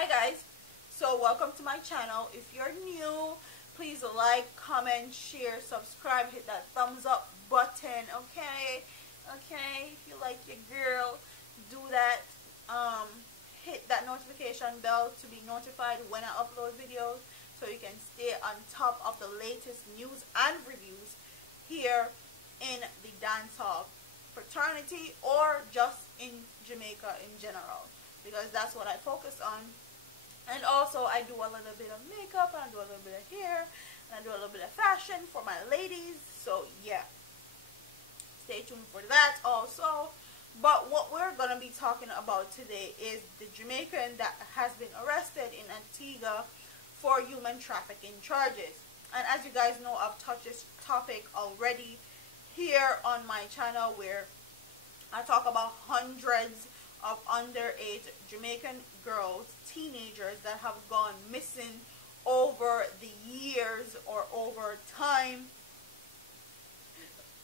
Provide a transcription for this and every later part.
Hi guys, so welcome to my channel. If you're new, please like, comment, share, subscribe, hit that thumbs up button, okay? If you like your girl, do that. Hit that notification bell to be notified when I upload videos so you can stay on top of the latest news and reviews here in the dancehall fraternity or just in Jamaica in general, because that's what I focus on. And also I do a little bit of makeup, and I do a little bit of hair, and I do a little bit of fashion for my ladies. So yeah, stay tuned for that also. But what we're going to be talking about today is the Jamaican that has been arrested in Antigua for human trafficking charges. And as you guys know, I've touched this topic already here on my channel, where I talk about hundreds of underage Jamaican girls, teenagers that have gone missing over the years or over time,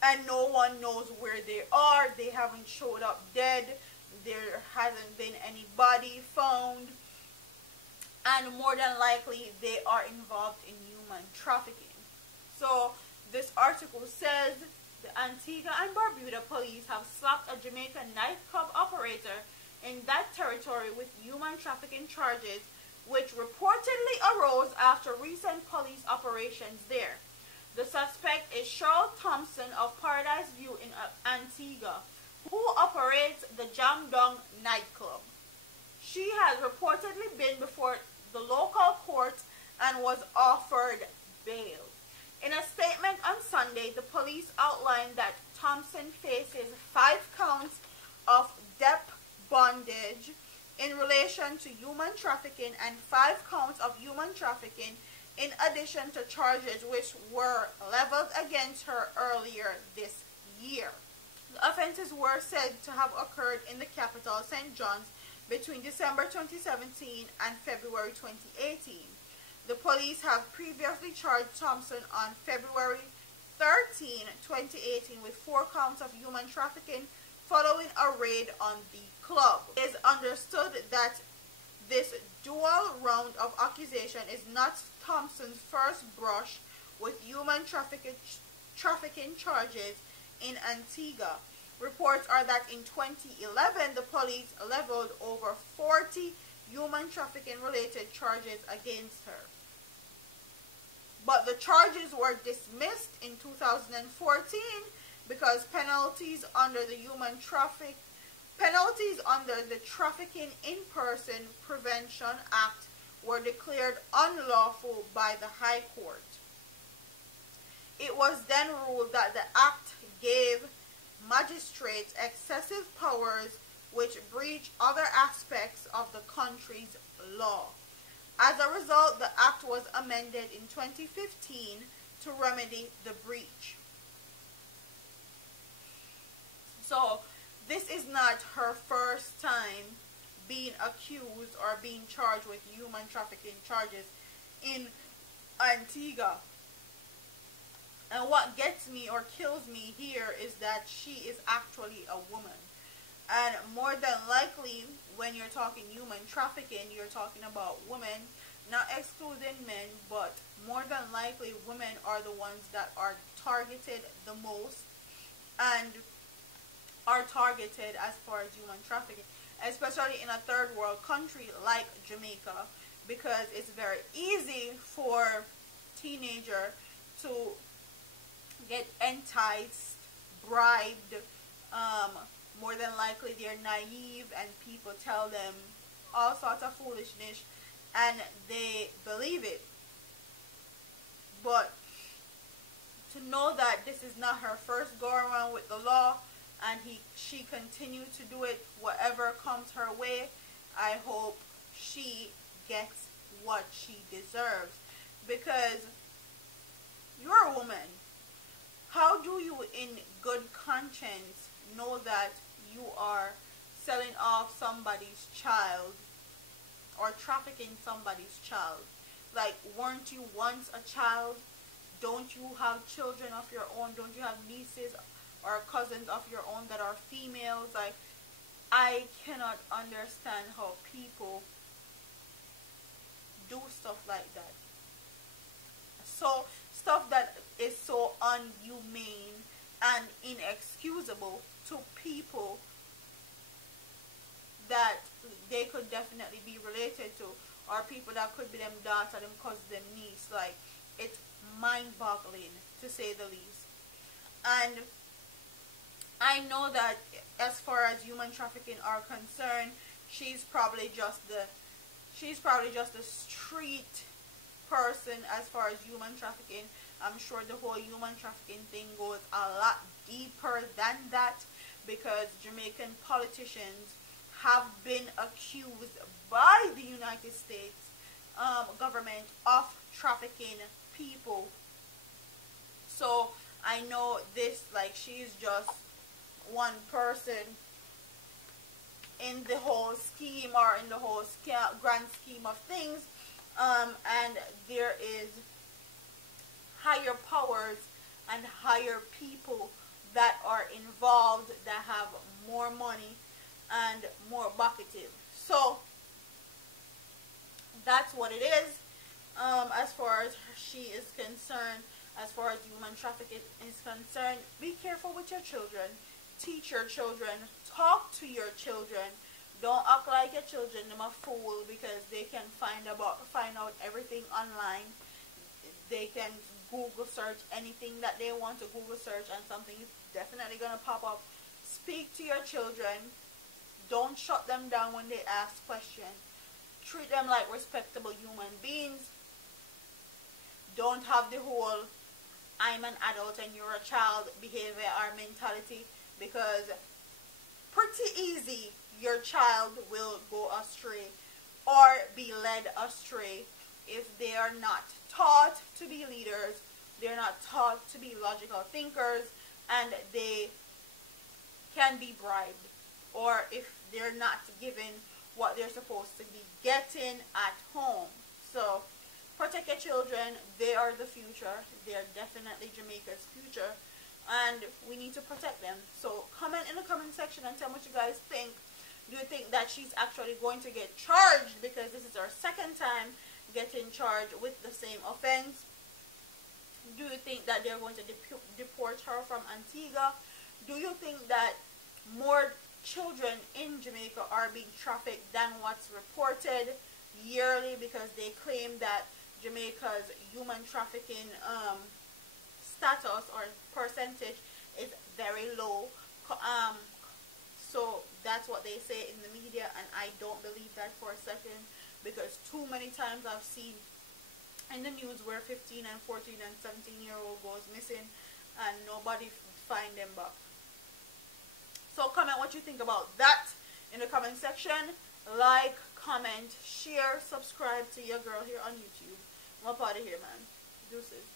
and no one knows where they are. They haven't showed up dead. There hasn't been any body found, and more than likely they are involved in human trafficking. So this article says the Antigua and Barbuda police have slapped a Jamaican nightclub operator in that territory with human trafficking charges, which reportedly arose after recent police operations there. The suspect is Cheryl Thompson of Paradise View in Antigua, who operates the Jam Dong nightclub. She has reportedly been before the local court and was offered bail. In a statement on Sunday, the police outlined that Thompson faces 5 counts of debt bondage in relation to human trafficking and 5 counts of human trafficking, in addition to charges which were leveled against her earlier this year. The offenses were said to have occurred in the capital, St. John's, between December 2017 and February 2018. The police have previously charged Thompson on February 13, 2018 with 4 counts of human trafficking following a raid on the club. It is understood that this dual round of accusation is not Thompson's first brush with human trafficking charges in Antigua. Reports are that in 2011, the police leveled over 40 human trafficking related charges against her. But the charges were dismissed in 2014 because penalties under the Trafficking in Person Prevention Act were declared unlawful by the High Court. It was then ruled that the act gave magistrates excessive powers which breach other aspects of the country's law. As a result, the act was amended in 2015 to remedy the breach. So this is not her first time being accused or being charged with human trafficking charges in Antigua. And what gets me or kills me here is that she is actually a woman. And more than likely, when you're talking human trafficking, you're talking about women, not excluding men, but more than likely women are the ones that are targeted the most and are targeted as far as human trafficking, especially in a third world country like Jamaica, because it's very easy for teenagers to get enticed, bribed. More than likely they're naive and people tell them all sorts of foolishness and they believe it. But to know that this is not her first go around with the law, and she continued to do it whatever comes her way, I hope she gets what she deserves. Because you're a woman. How do you in good conscience know that you are selling off somebody's child or trafficking somebody's child? Like, weren't you once a child? Don't you have children of your own? Don't you have nieces or cousins of your own that are females? Like, I cannot understand how people stuff like that. So stuff that is so unhumane and inexcusable to people that they could definitely be related to, or people that could be them daughter, them cousin, them niece. Like, it's mind-boggling, to say the least. And I know that as far as human trafficking are concerned, she's probably just a street person as far as human trafficking. I'm sure the whole human trafficking thing goes a lot deeper than that, because Jamaican politicians have been accused by the United States government of trafficking people. So I know this, like, she's just one person in the whole scheme, or in the whole grand scheme of things, and there is higher powers and higher people that are involved, that have more money and more bucketive. So that's what it is. As far as she is concerned, as far as human trafficking is concerned, be careful with your children. Teach your children. Talk to your children. Don't act like your children them a fool because they can find out everything online. They can Google search anything that they want to Google search, and something is definitely gonna pop up. Speak to your children. Don't shut them down when they ask questions. Treat them like respectable human beings. Don't have the whole I'm an adult and you're a child behavior or mentality, because pretty easy your child will go astray or be led astray if they are not taught to be leaders, they're not taught to be logical thinkers, and they can be bribed, or if they're not given what they're supposed to be getting at home. So protect your children. They are the future. They are definitely Jamaica's future, and we need to protect them. So comment in the comment section and tell me what you guys think. Do you think that she's actually going to get charged, because this is her second time getting charged with the same offense? Do you think that they're going to deport her from Antigua? Do you think that more children in Jamaica are being trafficked than what's reported yearly, because they claim that Jamaica's human trafficking status or percentage is very low? So that's what they say in the media, and I don't believe that for a second, because too many times I've seen in the news where 15 and 14 and 17-year-old goes missing and nobody find them back. So comment what you think about that in the comment section. Like, comment, share, subscribe to your girl here on YouTube. I'm up out of here, man. Deuces.